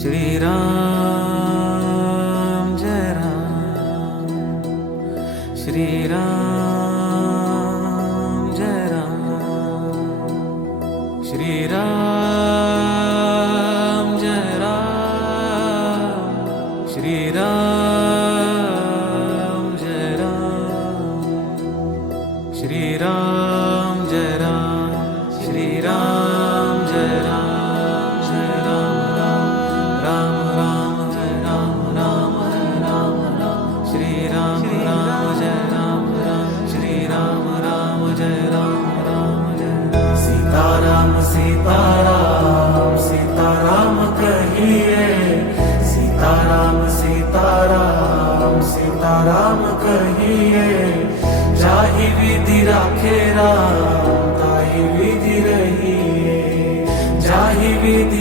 श्री राम जय राम, श्री राम जय राम, श्री राम जय राम, श्री राम जय राम, श्री राम जय राम, श्री राम जय राम, जय राम राम राम जय राम राम राम राम, श्री राम राम जय राम राम, श्री राम राम जय राम राम जय राम। सीताराम सीताराम सीताराम कहिए, सीताराम सीताराम सीताराम कहिए। जाहि विधि राखे राम ताहि विधि रहिए, जाहि विधि